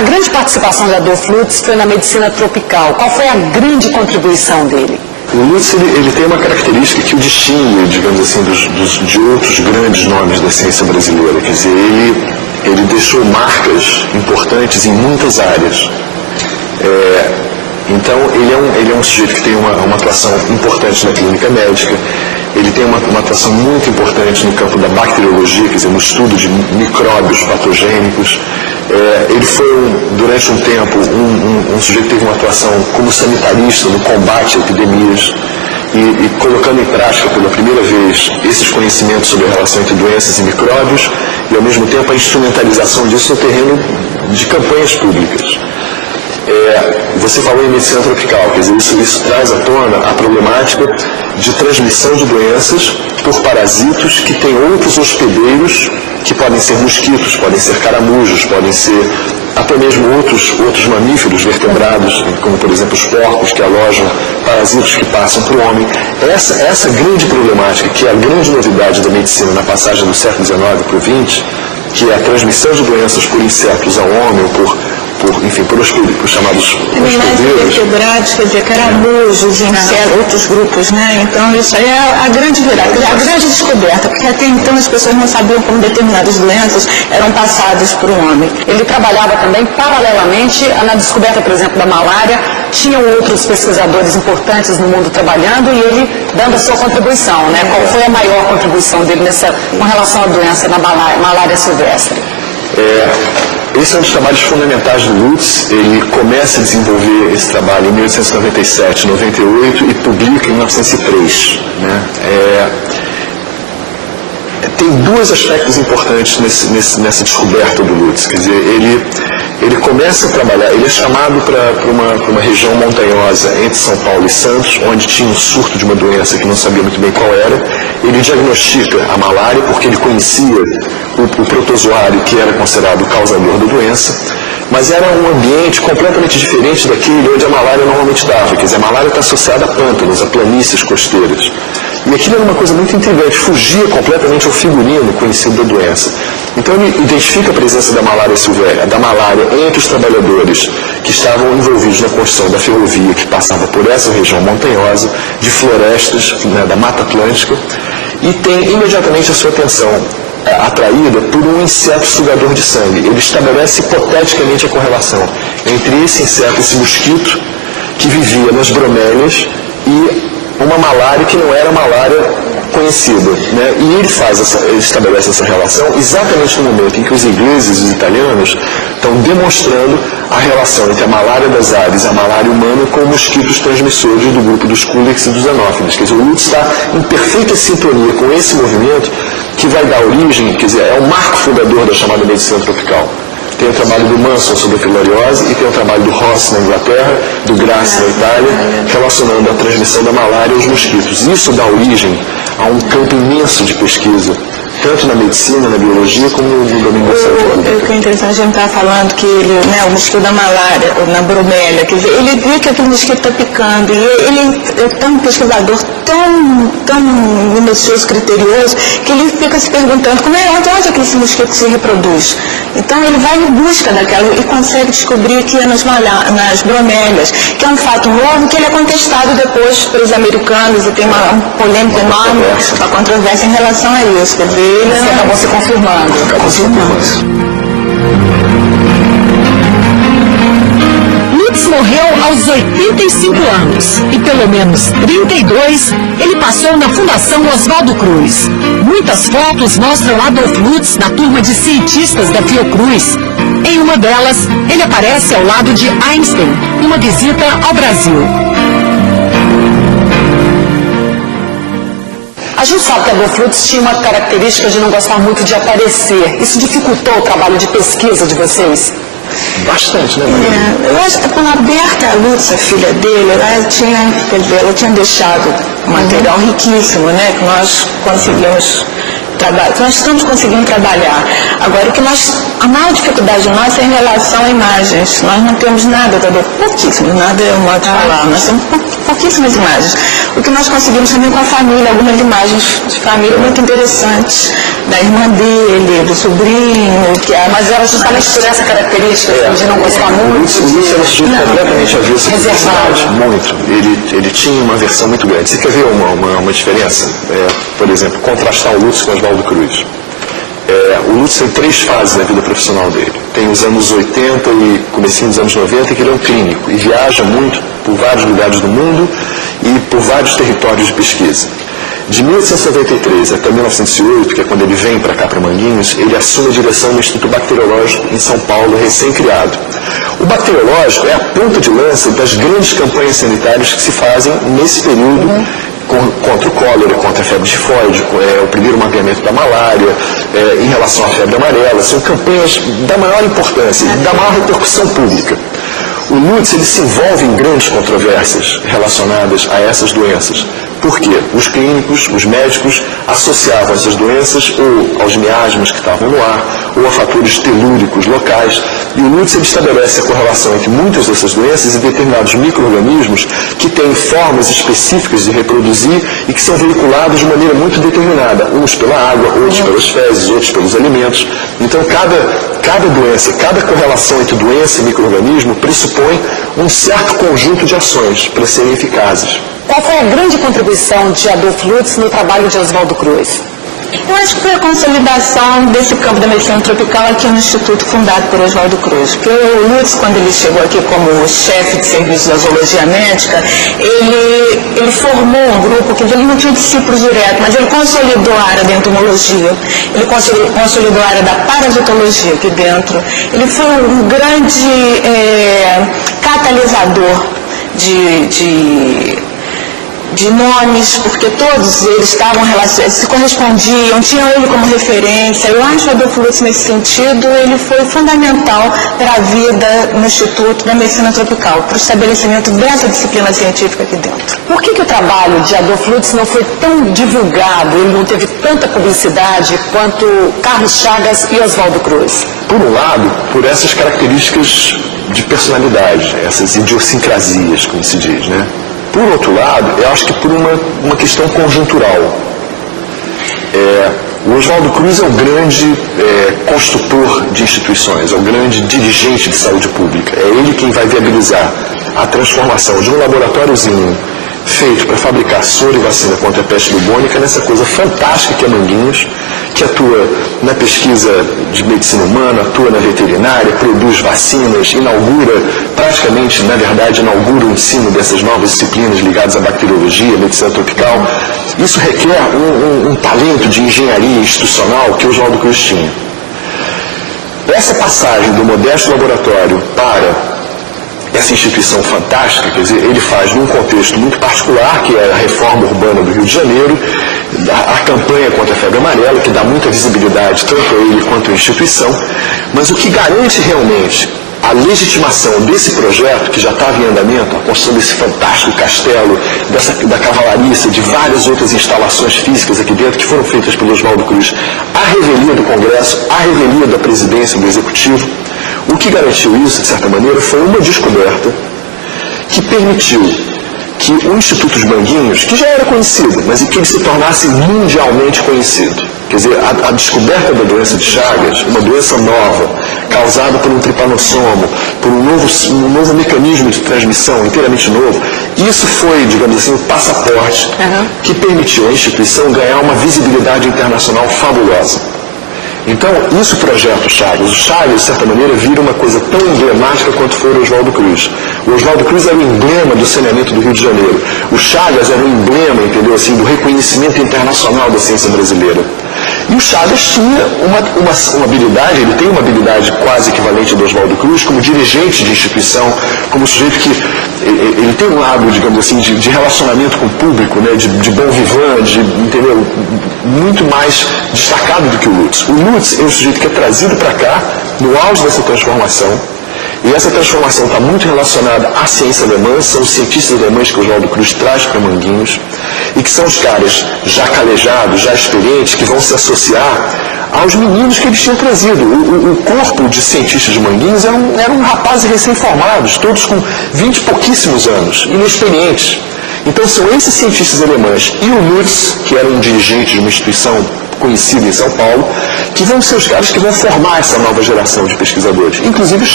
A grande participação de Adolf Lutz foi na medicina tropical. Qual foi a grande contribuição dele? O Lutz ele tem uma característica que o distingue, digamos assim, de outros grandes nomes da ciência brasileira. Quer dizer, ele deixou marcas importantes em muitas áreas. Então, ele é um sujeito que tem uma atuação importante na clínica médica, ele tem uma atuação muito importante no campo da bacteriologia, quer dizer, no estudo de micróbios patogênicos. Ele foi, durante um tempo, um sujeito que teve uma atuação como sanitarista no combate a epidemias e colocando em prática pela primeira vez esses conhecimentos sobre a relação entre doenças e micróbios e, ao mesmo tempo, a instrumentalização disso no terreno de campanhas públicas. Você falou em medicina tropical, quer dizer, isso traz à tona a problemática de transmissão de doenças por parasitos que têm outros hospedeiros, que podem ser mosquitos, podem ser caramujos, podem ser até mesmo outros mamíferos vertebrados, como por exemplo os porcos que alojam parasitos que passam para o homem. Essa grande problemática, que é a grande novidade da medicina na passagem do século XIX para o XX, que é a transmissão de doenças por insetos ao homem, ou por chamados hospedeiros. Vertebrados, quer dizer, caramujos, insetos, outros grupos, né? Então isso aí é a grande virada, a grande descoberta, porque até então as pessoas não sabiam como determinadas doenças eram passadas para o homem. Ele trabalhava também paralelamente na descoberta, por exemplo, da malária. Tinham outros pesquisadores importantes no mundo trabalhando e ele dando a sua contribuição, né? Qual foi a maior contribuição dele com relação à doença na malária silvestre? Esse é um dos trabalhos fundamentais do Lutz. Ele começa a desenvolver esse trabalho em 1897, 98 e publica em 1903. Né? Tem dois aspectos importantes nessa descoberta do Lutz. Quer dizer, ele começa a trabalhar, ele é chamado para uma região montanhosa entre São Paulo e Santos, onde tinha um surto de uma doença que não sabia muito bem qual era. Ele diagnostica a malária porque ele conhecia o protozoário que era considerado o causador da doença, mas era um ambiente completamente diferente daquele onde a malária normalmente dava. Quer dizer, a malária está associada a pântanos, a planícies costeiras. E aquilo era uma coisa muito intrigante, fugia completamente ao figurino conhecido da doença. Então ele identifica a presença da malária entre os trabalhadores que estavam envolvidos na construção da ferrovia que passava por essa região montanhosa, de florestas, né, da Mata Atlântica, e tem imediatamente a sua atenção atraída por um inseto sugador de sangue. Ele estabelece hipoteticamente a correlação entre esse inseto, esse mosquito, que vivia nas bromélias, e uma malária que não era malária conhecida, né? E ele estabelece essa relação exatamente no momento em que os ingleses e os italianos estão demonstrando a relação entre a malária das aves e a malária humana com mosquitos transmissores do grupo dos Culex e dos Anófilis. Quer dizer, o Lutz está em perfeita sintonia com esse movimento que vai dar origem, quer dizer, é o marco fundador da chamada medicina tropical. Tem o trabalho do Manson sobre a filariose e tem o trabalho do Ross na Inglaterra, do Grassi na Itália, relacionando a transmissão da malária aos mosquitos. Isso dá origem a um campo imenso de pesquisa, tanto na medicina, na biologia, como no domínio da saúde. O que é interessante, a gente estava falando que o mosquito da malária, ou na bromélia, quer dizer, ele vê que aquele mosquito está picando, e ele é tão pesquisador, tão minucioso, criterioso, que ele fica se perguntando onde é que esse mosquito se reproduz. Então ele vai em busca daquela e consegue descobrir que é nas bromélias, que é um fato novo que ele é contestado depois pelos americanos e tem uma polêmica enorme, uma controvérsia em relação a isso. Quer dizer, ele acabou se confirmando. Lutz morreu aos 85 anos e pelo menos 32 ele passou na Fundação Oswaldo Cruz. Muitas fotos mostram Adolf Lutz na turma de cientistas da Fiocruz. Em uma delas, ele aparece ao lado de Einstein, numa visita ao Brasil. A gente sabe que Adolf Lutz tinha uma característica de não gostar muito de aparecer. Isso dificultou o trabalho de pesquisa de vocês? Bastante, né, Maria? Eu acho que quando a Berta Lutz, a filha dele, ela tinha deixado um material riquíssimo, né, que nós conseguimos trabalhar, que nós estamos conseguindo trabalhar. Agora, a maior dificuldade nossa é em relação a imagens. Nós não temos nada, pouquíssimo, nada é um modo de falar, nós temos pouquíssimas imagens. O que nós conseguimos também com a família, algumas imagens de família muito interessantes, da irmã dele, do sobrinho, que é... Mas era justamente por essa característica de não gostar muito. O Lutz era um sujeito completamente avesso à publicidade, muito. Ele tinha uma aversão muito grande. Você quer ver uma diferença? Por exemplo, contrastar o Lutz com Oswaldo Cruz. O Lutz tem 3 fases na vida profissional dele. Tem os anos 80 e comecinho dos anos 90, que ele é um clínico e viaja muito por vários lugares do mundo e por vários territórios de pesquisa. De 1893 até 1908, que é quando ele vem para cá, para Manguinhos, ele assume a direção do Instituto Bacteriológico em São Paulo, recém-criado. O bacteriológico é a ponta de lança das grandes campanhas sanitárias que se fazem nesse período contra o cólera, contra a febre tifoide, o primeiro mapeamento da malária, em relação à febre amarela. São campanhas da maior importância e da maior repercussão pública. O Lutz ele se envolve em grandes controvérsias relacionadas a essas doenças. Por quê? Os clínicos, os médicos associavam essas doenças ou aos miasmas que estavam no ar, ou a fatores telúricos locais. E o Lutz ele estabelece a correlação entre muitas dessas doenças e determinados micro-organismos que têm formas específicas de reproduzir e que são veiculados de maneira muito determinada, uns pela água, outros pelas fezes, outros pelos alimentos. Então, cada doença, cada correlação entre doença e micro-organismo pressupõe um certo conjunto de ações para serem eficazes. Qual foi a grande contribuição de Adolf Lutz no trabalho de Oswaldo Cruz? Eu acho que foi a consolidação desse campo da medicina tropical aqui no Instituto fundado por Oswaldo Cruz. Porque o Lutz, quando ele chegou aqui como chefe de serviço da zoologia médica, ele formou um grupo que ele não tinha discípulos direto, mas ele consolidou a área da entomologia, ele consolidou a área da parasitologia aqui dentro. Ele foi um grande catalisador de nomes, porque todos eles estavam relacionados, se correspondiam, tinham ele como referência. Eu acho que o Adolf Lutz, nesse sentido, ele foi fundamental para a vida no Instituto da Medicina Tropical, para o estabelecimento dessa disciplina científica aqui dentro. Por que o trabalho de Adolf Lutz não foi tão divulgado, ele não teve tanta publicidade quanto Carlos Chagas e Oswaldo Cruz? Por um lado, por essas características de personalidade, essas idiosincrasias, como se diz, né? Por outro lado, eu acho que por uma questão conjuntural. O Oswaldo Cruz é o grande construtor de instituições, é o grande dirigente de saúde pública. É ele quem vai viabilizar a transformação de um laboratóriozinho feito para fabricar soro e vacina contra a peste bubônica nessa coisa fantástica que é Manguinhos, que atua na pesquisa de medicina humana, atua na veterinária, produz vacinas, praticamente, na verdade, inaugura o ensino dessas novas disciplinas ligadas à bacteriologia, medicina tropical. Isso requer um talento de engenharia institucional que o Oswaldo Cruz tinha. Essa passagem do modesto laboratório para essa instituição fantástica, quer dizer, ele faz num contexto muito particular, que é a reforma urbana do Rio de Janeiro, a campanha contra a febre amarela, que dá muita visibilidade tanto a ele quanto à instituição, mas o que garante realmente a legitimação desse projeto, que já estava em andamento, a construção desse fantástico castelo, da cavalariça, de várias outras instalações físicas aqui dentro, que foram feitas pelo Oswaldo Cruz, a revelia do Congresso, a revelia da presidência do Executivo. O que garantiu isso, de certa maneira, foi uma descoberta que permitiu que o Instituto dos Manguinhos, que já era conhecido, mas que ele se tornasse mundialmente conhecido. Quer dizer, a descoberta da doença de Chagas, uma doença nova, causada por um tripanossomo, por um novo mecanismo de transmissão inteiramente novo, isso foi, digamos assim, o passaporte que permitiu à instituição ganhar uma visibilidade internacional fabulosa. Então, isso projeta o Chagas. O Chagas, de certa maneira, vira uma coisa tão emblemática quanto foi o Oswaldo Cruz. O Oswaldo Cruz era o emblema do saneamento do Rio de Janeiro. O Chagas era o emblema, entendeu, assim, do reconhecimento internacional da ciência brasileira. E o Chagas tinha uma habilidade, ele tem uma habilidade quase equivalente do Oswaldo Cruz, como dirigente de instituição, como sujeito que ele tem um lado, digamos assim, de relacionamento com o público, né, de bom vivant, entendeu, muito mais destacado do que o Lutz. O Lutz é um sujeito que é trazido para cá, no auge dessa transformação, e essa transformação está muito relacionada à ciência alemã, são os cientistas alemães que o Oswaldo Cruz traz para Manguinhos, e que são os caras já calejados, já experientes, que vão se associar aos meninos que eles tinham trazido. O corpo de cientistas de Manguinhos eram rapazes recém-formados, todos com 20 e pouquíssimos anos, inexperientes. Então são esses cientistas alemães e o Lutz, que era um dirigente de uma instituição conhecida em São Paulo, que vão ser os caras que vão formar essa nova geração de pesquisadores, inclusive Charles.